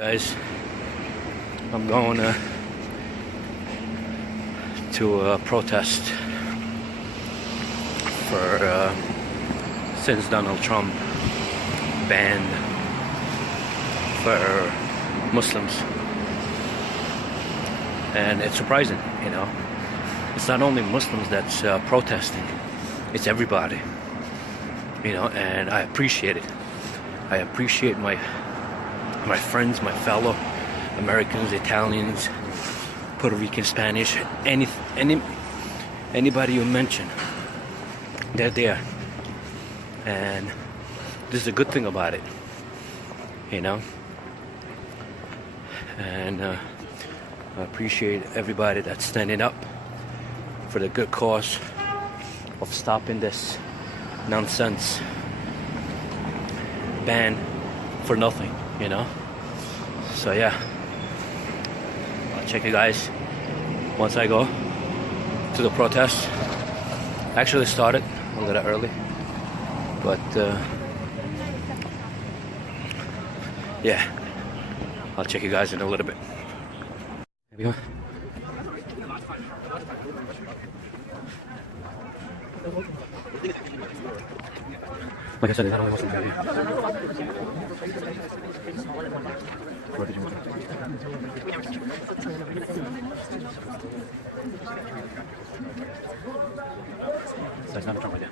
Guys, I'm going to a protest for since Donald Trump banned for Muslims, and it's surprising, you know. It's not only Muslims that's protesting; it's everybody, you know. And I appreciate it. I appreciate my friends, my fellow Americans, Italians, Puerto Rican, Spanish, anybody you mention, they're there. And this is a good thing about it, you know. And I appreciate everybody that's standing up for the good cause of stopping this nonsense ban for nothing, you know. So yeah, I'll check you guys once I go to the protest. Actually started a little early, but yeah, I'll check you guys in a little bit. Here we go. Like I said, I don't know what's going so it's not a Trump idea.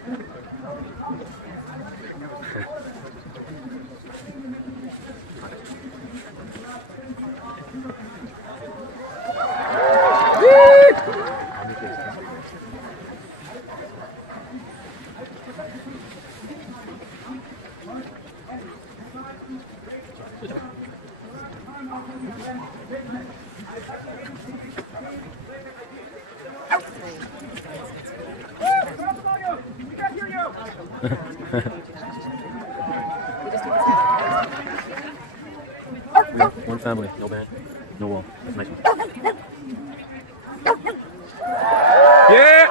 One family, no band, no wall. That's a nice one. Yeah!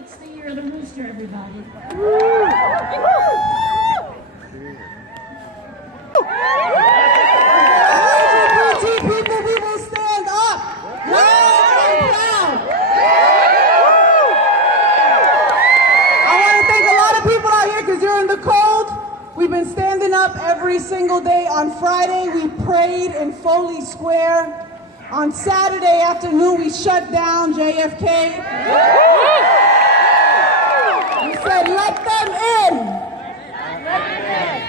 It's the year of the rooster, everybody. People, we will stand up, loud and proud. I want to thank a lot of people out here because during the cold, we've been standing up every single day. On Friday, we prayed in Foley Square. On Saturday afternoon, we shut down JFK. We said, let them in. Let them in.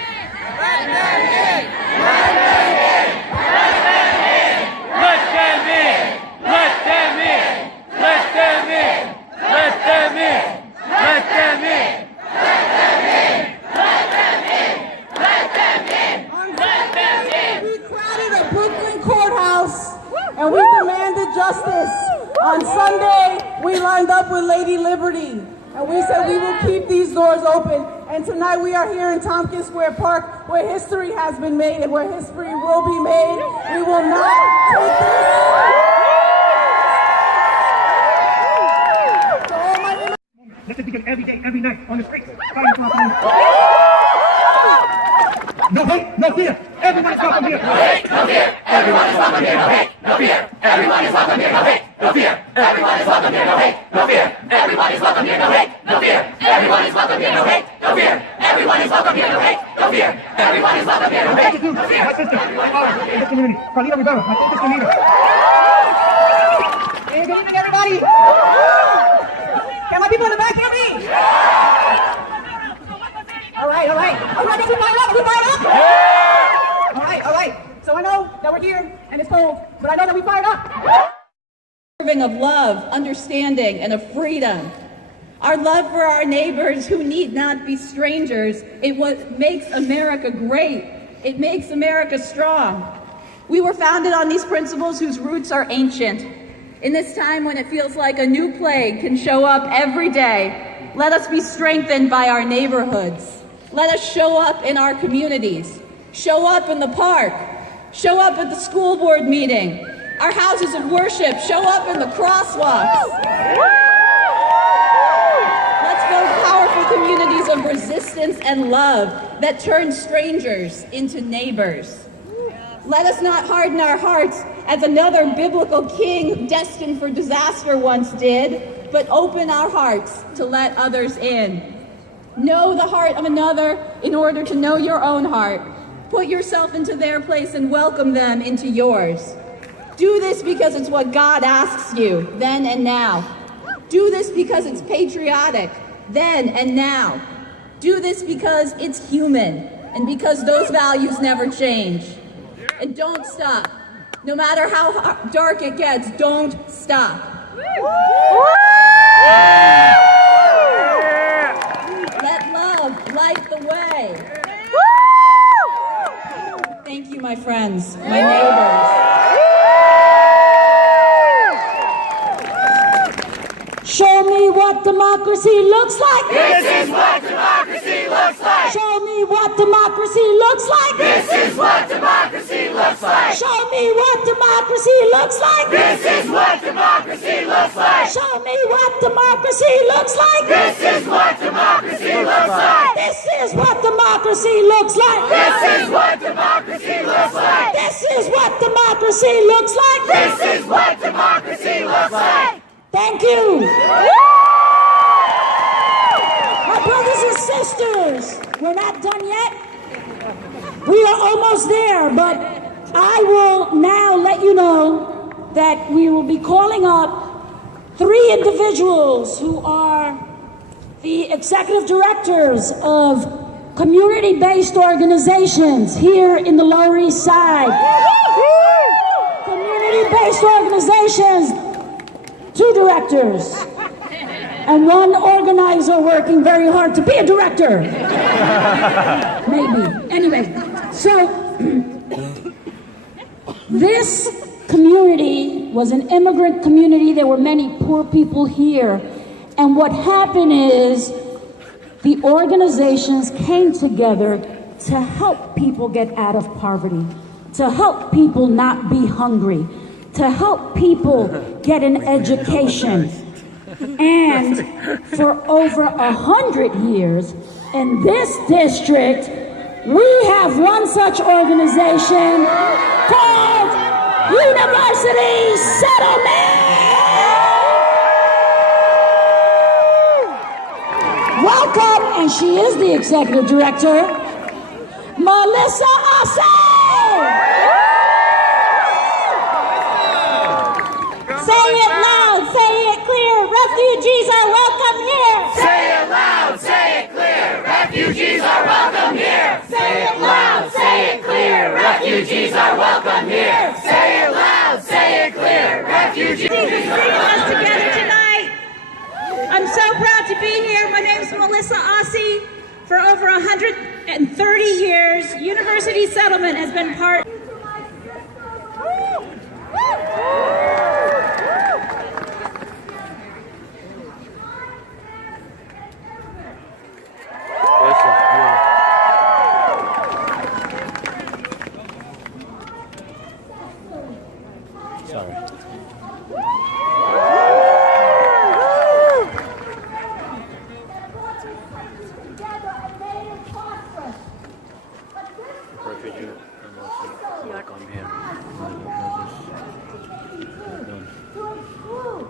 Let them in. Let them in. Let them in! Let them in! Let them in! Let them in! Let them in! Let them in! Let them in! Let them in! Let them in! We crowded a Brooklyn courthouse and we demanded justice. On Sunday, we lined up with Lady Liberty. And we said we will keep these doors open. And tonight we are here in Tompkins Square Park where history has been made and where history will be made. We will not take this. Let this begin every day, every night, on the streets. Fighting for our freedom. No hate, no fear. Everyone is welcome here. No hate, no fear. Everyone is welcome here. No hate, no fear. Everyone is welcome here. No hate, no fear. Everyone is welcome here. No hate, no fear. Everyone is welcome here. No hate, no fear. Everyone is welcome here. No hate, no fear. Everyone is welcome here. No hate, no fear. Everyone is welcome here. No hate, no fear. My sister, in this community, Carlita Rivera, my sister leader. Hey, good evening, everybody. Can my people in the back hear me? All right. Are we ready to fire up? Are we fired up? All right. So I know that we're here and it's cold, but I know that we fired up. Serving of love, understanding, and of freedom. Our love for our neighbors who need not be strangers, what makes America great. It makes America strong. We were founded on these principles whose roots are ancient. In this time when it feels like a new plague can show up every day, let us be strengthened by our neighborhoods. Let us show up in our communities. Show up in the park. Show up at the school board meeting. Our houses of worship. Show up in the crosswalks. Let's build powerful communities of resistance and love that turn strangers into neighbors. Let us not harden our hearts as another biblical king destined for disaster once did, but open our hearts to let others in. Know the heart of another in order to know your own heart. Put yourself into their place and welcome them into yours. Do this because it's what God asks you, then and now. Do this because it's patriotic, then and now. Do this because it's human, and because those values never change. And don't stop. No matter how dark it gets, don't stop. Let love light the way. Thank you, my friends, my neighbors. Show me what democracy looks like. This is what democracy looks like. Show me what democracy looks like. This is what democracy looks like. Show me what democracy looks like. This is what democracy looks like. Show me what democracy looks like. This is what democracy looks like. This is what democracy looks like. This is what democracy looks like. This is what democracy looks like. This is what democracy looks like. Thank you. My brothers and sisters, we're not done yet. We are almost there, but I will now let you know that we will be calling up 3 individuals who are the executive directors of community-based organizations here in the Lower East Side. Community-based organizations, 2 directors, and 1 organizer working very hard to be a director. Maybe. Anyway, so this community was an immigrant community. There were many poor people here. And what happened is the organizations came together to help people get out of poverty, to help people not be hungry, to help people get an education. And for over 100 years in this district, we have one such organization called University Settlement. Welcome, and she is the executive director, Melissa Assay. Say it loud, say it clear, refugees are welcome here. Say it loud, say it clear, refugees are welcome here. Say it loud, say it clear, refugees are welcome here. Say it loud, say it clear, refugees are welcome here. Together tonight. I'm so proud to be here. My name is Melissa Assay. For over 130 years, University Settlement has been part. Sorry.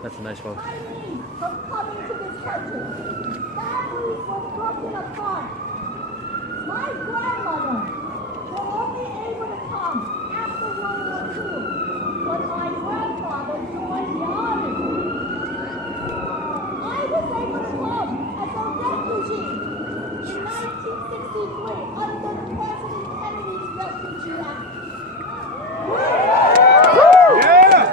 That's a nice one. From coming to this country, families were broken apart. My grandmother was only able to come after World War II, when my grandfather joined the army. I was able to come as a refugee in 1963 under President Kennedy's Refugee Act. Yeah!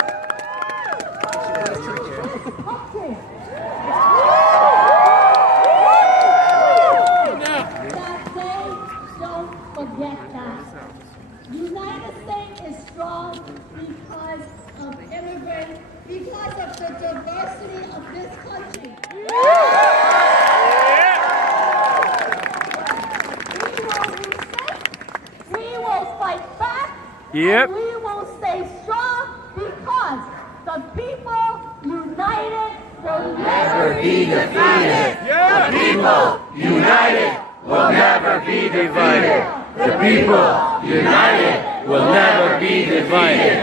Yep. And we will stay strong because the people united will never be defeated. The people united will never be divided. The people united will never be divided.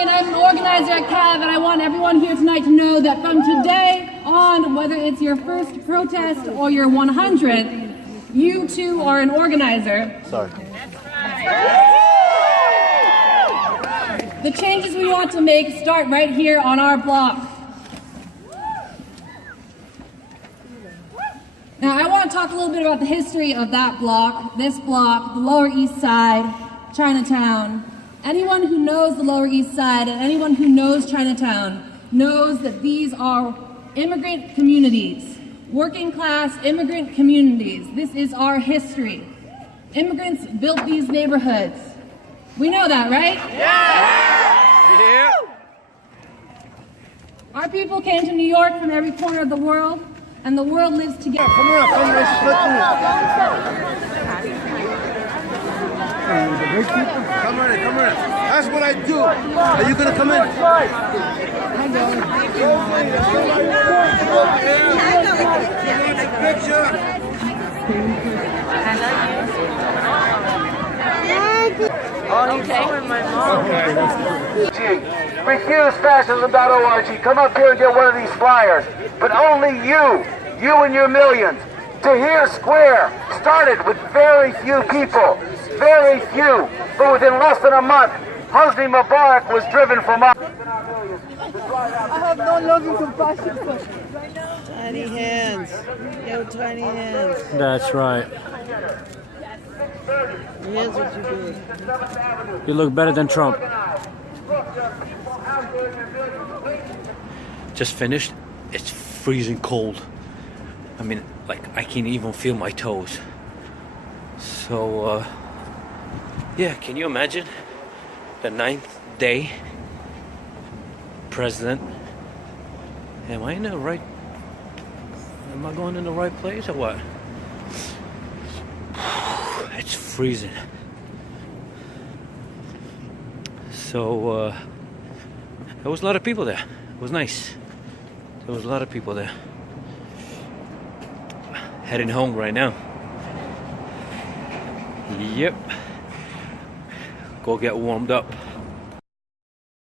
And I'm an organizer at CAV, and I want everyone here tonight to know that from today on, whether it's your first protest or your 100th, you too are an organizer. Sorry. The changes we want to make start right here on our block. Now, I want to talk a little bit about the history of that block, this block, the Lower East Side, Chinatown. Anyone who knows the Lower East Side and anyone who knows Chinatown knows that these are immigrant communities, working class immigrant communities. This is our history. Immigrants built these neighborhoods. We know that, right? Yeah. Our people came to New York from every corner of the world, and the world lives together. Come on, come on. That's what I do. Are you gonna come in? Refuse fascism.org. Come up here and get one of these flyers. But only you and your millions. Tahrir Square started with very few people. Very few. But within less than a month, Hosni Mubarak was driven from us. I have no loving compassion for tiny hands. No tiny hands. That's right. Your hands are too big. You look better than Trump. Just finished. It's freezing cold. I mean, like, I can't even feel my toes. So, yeah, can you imagine? The 9th day. President. Am I going in the right place or what? It's freezing. So, there was a lot of people there. It was nice. There was a lot of people there. Heading home right now. Yep. Go get warmed up.